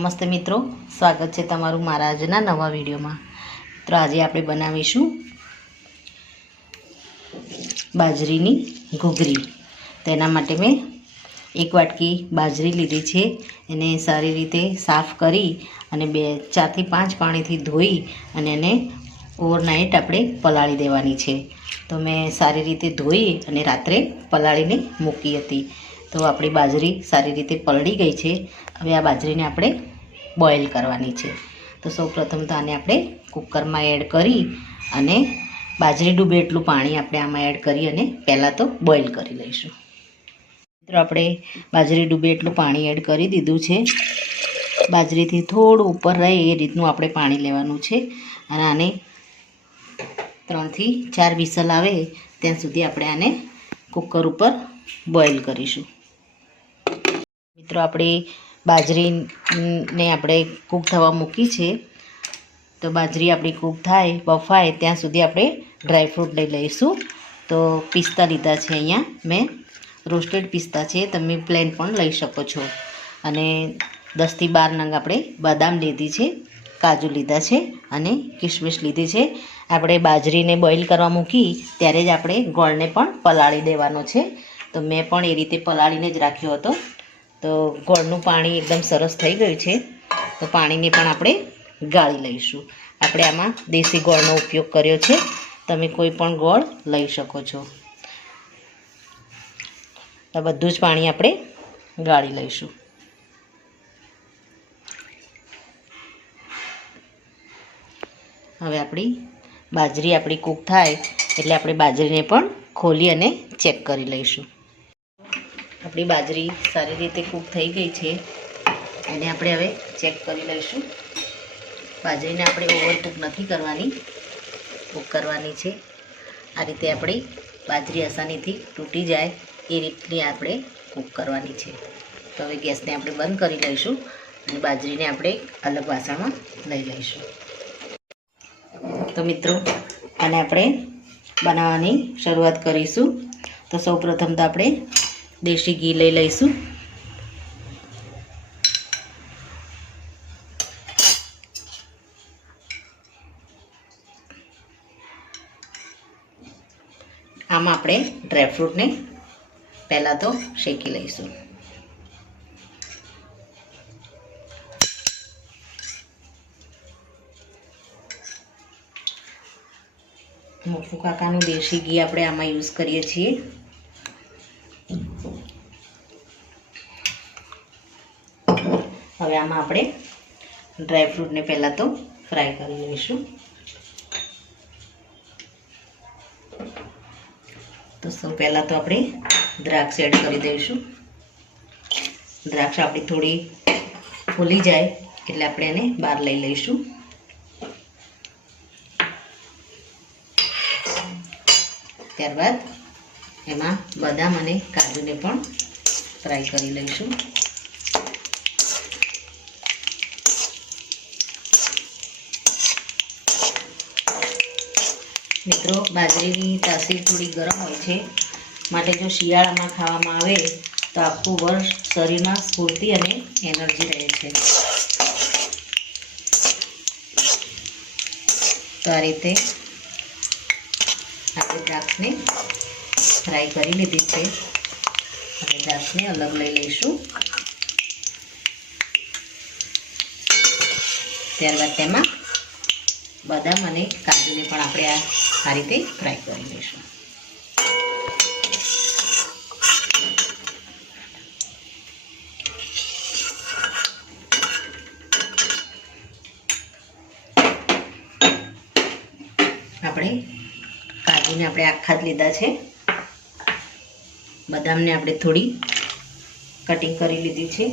નમસ્તે મિત્રો, સ્વાગત છે તમારું મારા આજના નવા વિડીયોમાં। તો આજે આપણે બનાવીશું બાજરીની ઘૂઘરી। તેના માટે મેં એક વાટકી બાજરી લીધી છે। એને સારી રીતે સાફ કરી અને 4 થી 5 પાણીથી ધોઈ અને એને ઓવરનાઇટ આપણે પલાળી દેવાની છે। તો મેં સારી રીતે ધોઈ અને રાત્રે પલાળીને મૂકી હતી। તો આપણી બાજરી સારી રીતે પલળી ગઈ છે। હવે આ બાજરીને આપણે બોઇલ કરવાની છે। તો સૌપ્રથમ તો આને આપણે કુકરમાં એડ કરી અને બાજરી ડૂબે એટલું પાણી આપણે આમાં એડ કરી અને પહેલાં તો બોઇલ કરી લઈશું। મિત્રો આપણે બાજરી ડૂબે એટલું પાણી એડ કરી દીધું છે। બાજરીથી થોડું ઉપર રહે એ રીતનું આપણે પાણી લેવાનું છે અને આને 3 થી 4 વિસલ આવે ત્યાં સુધી આપણે આને કુકર ઉપર બોઇલ કરીશું। મિત્રો આપણે બાજરીને આપણે કૂક થવા મૂકી છે। તો બાજરી આપણી કૂક થાય બફાય ત્યાં સુધી આપણે ડ્રાયફ્રૂટ લઈ લઈશું। તો પિસ્તા લીધા છે, અહીંયા મેં રોસ્ટેડ પિસ્તા છે, તમે પ્લેન પણ લઈ શકો છો। અને 10 થી 12 નંગ આપણે બદામ લીધી છે, કાજુ લીધા છે અને કિશમિશ લીધી છે। આપણે બાજરીને બોઇલ કરવા મૂકી ત્યારે જ આપણે ગોળને પણ પલાળી દેવાનો છે। તો મેં પણ એ રીતે પલાળીને જ રાખ્યો હતો। તો ગોળનું પાણી એકદમ સરસ થઈ ગયું છે। તો પાણીને પણ આપણે ગાળી લઈશું। આપણે આમાં દેશી ગોળનો ઉપયોગ કર્યો છે, તમે કોઈ પણ ગોળ લઈ શકો છો। તો બધું જ પાણી આપણે ગાળી લઈશું। હવે આપણી બાજરી કૂક થાય એટલે આપણે બાજરીને પણ ખોલી અને ચેક કરી લઈશું। આપણી બાજરી સારી રીતે કૂક થઈ ગઈ છે અને આપણે હવે ચેક કરી લઈશું। બાજરીને આપણે ઓવરકૂક નથી કરવાની, કૂક કરવાની છે। આ રીતે આપણી બાજરી આસાનીથી તૂટી જાય એ રીતની આપણે કૂક કરવાની છે। તો હવે ગેસને આપણે બંધ કરી લઈશું અને બાજરીને આપણે અલગ વાસણમાં લઈ લઈશું। તો મિત્રો આને આપણે બનાવવાની શરૂઆત કરીશું। તો સૌપ્રથમ તો આપણે દેશી ઘી લઈ લઈશું। આમાં આપણે ડ્રાયફ્રૂટને પહેલાં તો શેકી લઈશું। મોફુ કાકાનું દેશી ઘી આપણે આમાં યુઝ કરીએ છીએ। હવે આમાં આપણે ડ્રાયફ્રૂટને પહેલાં તો ફ્રાય કરી લઈશું। તો સૌ પહેલાં તો આપણે દ્રાક્ષ એડ કરી દઈશું। દ્રાક્ષ આપણી થોડી ફૂલી જાય એટલે આપણે એને બહાર લઈ લઈશું। ત્યારબાદ એમાં બદામ અને કાજુને પણ ફ્રાય કરી લઈશું। મિત્રો બાજરીની તાસીર થોડી ગરમ હોય છે, માટે જો શિયાળામાં ખાવામાં આવે તો આખું વર્ષ શરીરમાં સ્ફૂર્તિ અને એનર્જી રહે છે। તો આ રીતે આપણે દ્રાક્ષને ફ્રાય કરી લીધી છે। હવે દ્રાક્ષને અલગ લઈ લઈશું। ત્યારબાદ તેમાં બદામ અને કાજુને પણ આપણે આ રીતે ફ્રાય કરી લઈશું। આપણે કાજુને આપણે આખા જ લીધા છે, બદામને આપણે થોડી કટિંગ કરી લીધી છે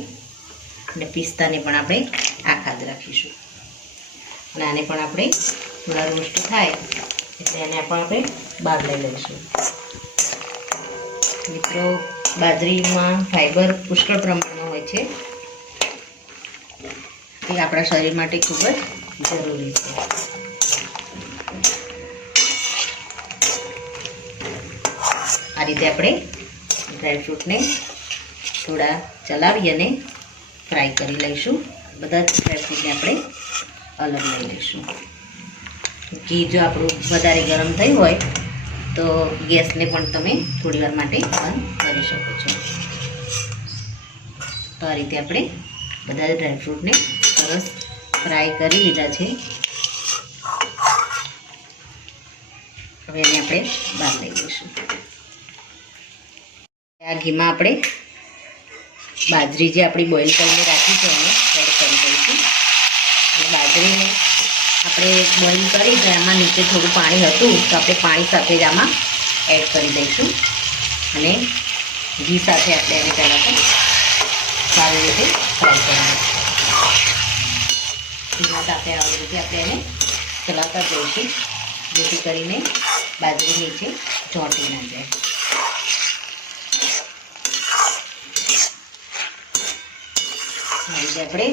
અને પિસ્તાને પણ આપણે આખા જ રાખીશું। અને આને પણ આપણે થોડા રોસ્ટ થાય એટલે આને પણ આપણે બહાર લઈ લઈશું। મિત્રો બાજરીમાં ફાઈબર પુષ્કળ પ્રમાણમાં હોય છે, તે આપણા શરીર માટે ખૂબ જ જરૂરી છે। આ રીતે આપણે ડ્રાયફ્રૂટને થોડા ચલાવી અને ફ્રાય કરી લઈશું। બધા જ ડ્રાયફ્રૂટને આપણે અલગ લઈ લઈશું. ઘી જો આપણું વધારે ગરમ થયું હોય તો ગેસને પણ તમે થોડી વાર માટે બંધ કરી શકો છો. તો આ રીતે આપણે બધા જ ડ્રાયફ્રૂટને સરસ ફ્રાય કરી લીધા છે. હવે એને આપણે બહાર લઈ લઈશું. આ ઘીમાં આપણે બાજરી જે આપણી બોઇલ કરીને રાખી છે એને એડ કરી દઈશું. અને બાજરીને આપણે બોઇલ કરી તો એમાં નીચે થોડું પાણી હતું તો આપણે પાણી સાથે જ આમાં એડ કરી દઈશું. અને ઘી સાથે આપણે એને પહેલાં તો સારી રીતે ફ્રાય કરવાનું. ઘીના સાથે આવી રીતે આપણે એને ચલાવતા જઈશું જેથી કરીને બાજરી નીચે ચોંટી ના જાય. આ રીતે આપણે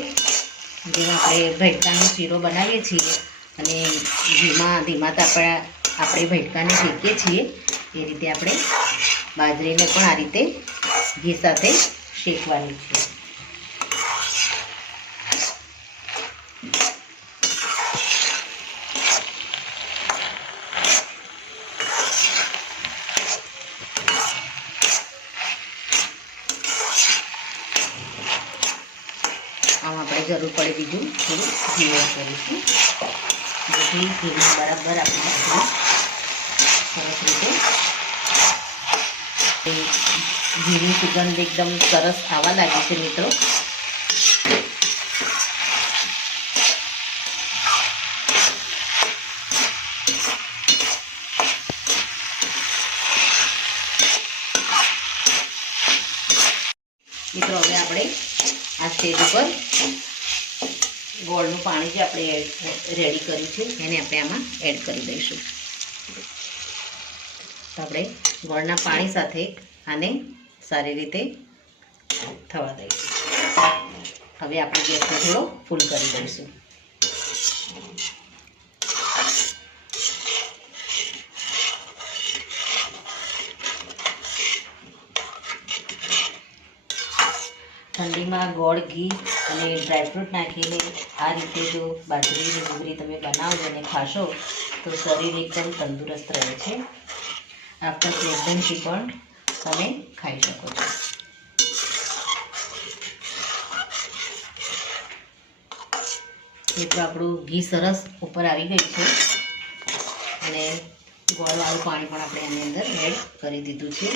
જેમાં આપણે ભેટકાનો શીરો બનાવીએ છીએ અને ધીમા તાપે આપણે ભેટકાને શેકીએ છીએ એ રીતે આપણે બાજરીને પણ આ રીતે ઘી સાથે શેકવાની છે. આમાં આપણે જરૂર પડે બીજું થોડું ઘી એડ કરીશું જેથી ઘીમાં બરાબર આપણે સરસ રીતે ઘીની સુગંધ એકદમ સરસ આવવા લાગી છે મિત્રો. હવે આપણે આ સ્ટેજ ઉપર ગોળનું પાણી જે આપણે રેડી કર્યું છે એને આપણે આમાં એડ કરી દઈશું. તો આપણે ગોળના પાણી સાથે આને સારી રીતે થવા દઈશું. હવે આપણે ગેસને થોડો ફૂલ કરી દઈશું. ઠંડીમાં ગોળ, ઘી અને ડ્રાયફ્રૂટ નાખીને આ રીતે જો બાજરીની ઘૂઘરી તમે બનાવજો અને ખાશો તો શરીર એકદમ તંદુરસ્ત રહે છે. આફ્ટર પ્રેગ્નન્સી પણ તમે ખાઈ શકો છો. મિત્રો આપણું ઘી સરસ ઉપર આવી ગયું છે અને ગોળવાળું પાણી પણ આપણે આની અંદર એડ કરી દીધું છે.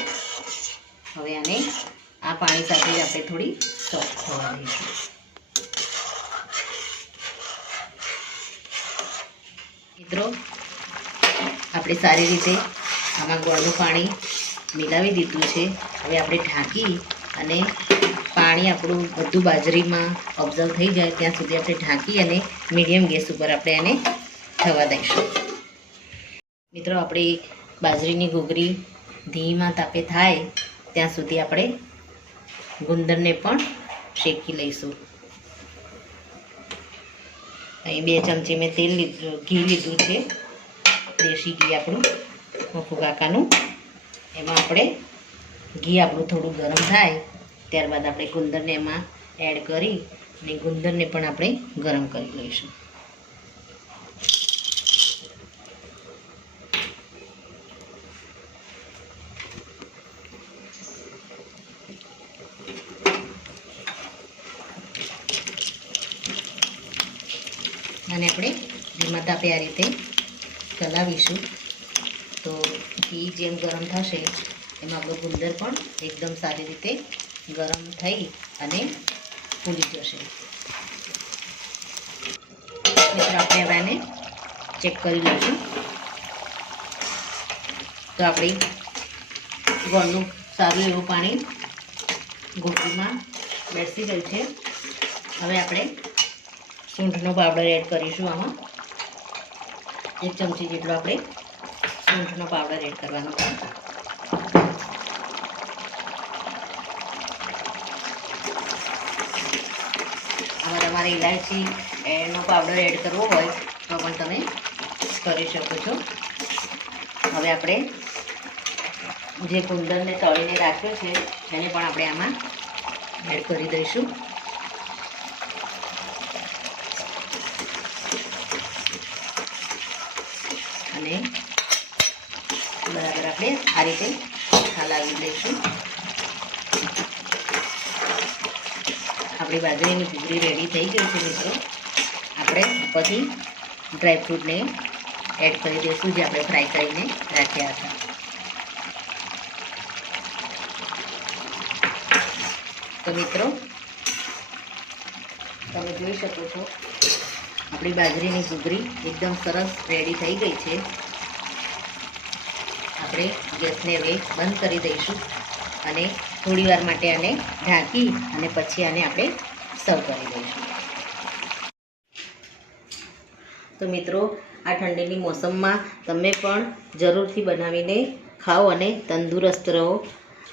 હવે આને આ પાણી સાથે જ આપણે થોડી સોફ્ટ થવા દઈશું. મિત્રો આપણે સારી રીતે આમાં ગોળનું પાણી મિલાવી દીધું છે. હવે આપણે ઢાંકી અને પાણી આપણું બધું બાજરીમાં ઓબ્ઝર્વ થઈ જાય ત્યાં સુધી આપણે ઢાંકી અને મીડિયમ ગેસ ઉપર આપણે એને થવા દઈશું. મિત્રો આપણી બાજરીની ઘૂઘરી ધીમા તાપે થાય ત્યાં સુધી આપણે ગુંદરને પણ શેકી લઈશું. અહીં 2 ચમચી મેં ઘી લીધું છે, દેશી ઘી આપણું મફુ કાકાનું. એમાં આપણે ઘી આપણું થોડું ગરમ થાય ત્યારબાદ આપણે ગુંદરને એમાં એડ કરી અને ગુંદરને પણ આપણે ગરમ કરી લઈશું. અને આપણે ધીમા તાપે આ રીતે ચલાવીશું તો ઘી જેમ ગરમ થશે એમાં આપણું ગુંદર પણ એકદમ સારી રીતે ગરમ થઈ અને ફૂલી જશે. મિત્રો આપણે હવે આને ચેક કરી લઈશું. તો આપણી ગોળનું સારું એવું પાણી ઘૂંટણીમાં બેસી ગયું છે. હવે આપણે સૂંઠનો પાવડર એડ કરીશું. આમાં 1 ચમચી જેટલો આપણે સૂંઠનો પાવડર એડ કરવાનો છે. આમાં તમારે ઇલાયચી એનો પાવડર એડ કરવો હોય તો પણ તમે કરી શકો છો. હવે આપણે જે ગુંદરને તળીને રાખ્યો છે એને પણ આપણે આમાં એડ કરી દઈશું. અને બરાબર આપણે આ રીતે હલાવી લઈશું. આપણી બાજરીની ઘૂઘરી રેડી થઈ ગઈ છે મિત્રો. આપણે ઉપરથી ડ્રાયફ્રૂટને એડ કરી દઈશું જે આપણે ફ્રાય કરીને રાખ્યા હતા. તો મિત્રો તમે જોઈ શકો છો આપણી બાજરીની ઘૂઘરી એકદમ સરસ રેડી થઈ ગઈ છે. આપણે ગેસને હવે બંધ કરી દઈશું અને થોડી વાર માટે આને ઢાંકી અને પછી આને આપણે સર્વ કરી દઈશું. તો મિત્રો આ ઠંડીની મોસમમાં તમે પણ જરૂરથી બનાવીને ખાઓ અને તંદુરસ્ત રહો.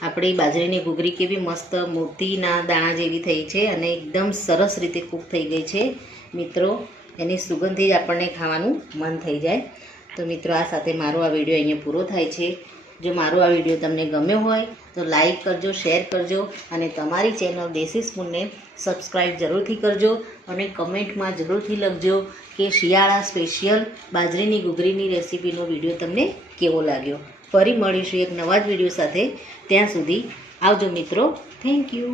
આપણી બાજરીની ઘૂઘરી કેવી મસ્ત મોતીના દાણા જેવી થઈ છે અને એકદમ સરસ રીતે કૂક થઈ ગઈ છે મિત્રો. એની સુગંધથી જ આપણને ખાવાનું મન થઈ જાય. તો મિત્રો આ સાથે મારો આ વિડીયો અહીંયા પૂરો થાય છે. જો મારો આ વિડીયો તમને ગમ્યો હોય તો લાઈક કરજો, શેર કરજો અને તમારી ચેનલ દેશી સ્પૂનને સબસ્ક્રાઈબ જરૂરથી કરજો અને કમેન્ટમાં જરૂરથી લખજો કે શિયાળા સ્પેશિયલ બાજરીની ઘૂઘરીની રેસીપીનો વિડીયો તમને કેવો લાગ્યો. ફરી મળીશું એક નવા જ વિડીયો સાથે. ત્યાં સુધી આવજો મિત્રો. Thank you.